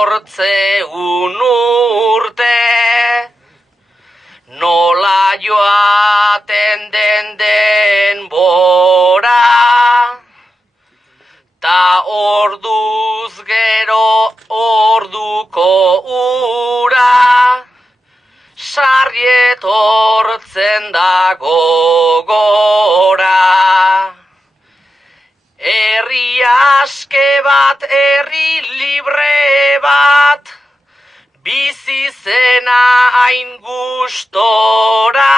zortzeun urte, nola joaten den denbora, ta orduz gero orduko ura, sarri etortzen da gogora. Herri aske bat, herri libre bat, bizi zena hain gustora,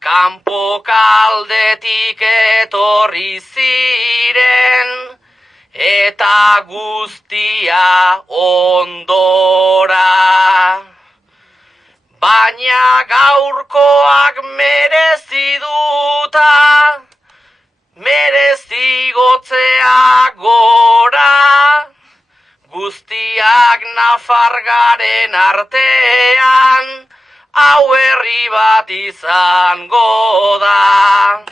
kanpo kaldetik etorri ziren, eta guztia ondora. Baina gaurkoak merezi duta, merezi gotzea gora, guztiak nafargaren artean, hau herri bat izango da.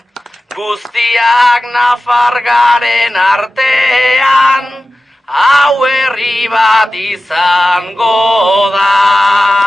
Guztiak nafargaren artean, hau herri bat izango da.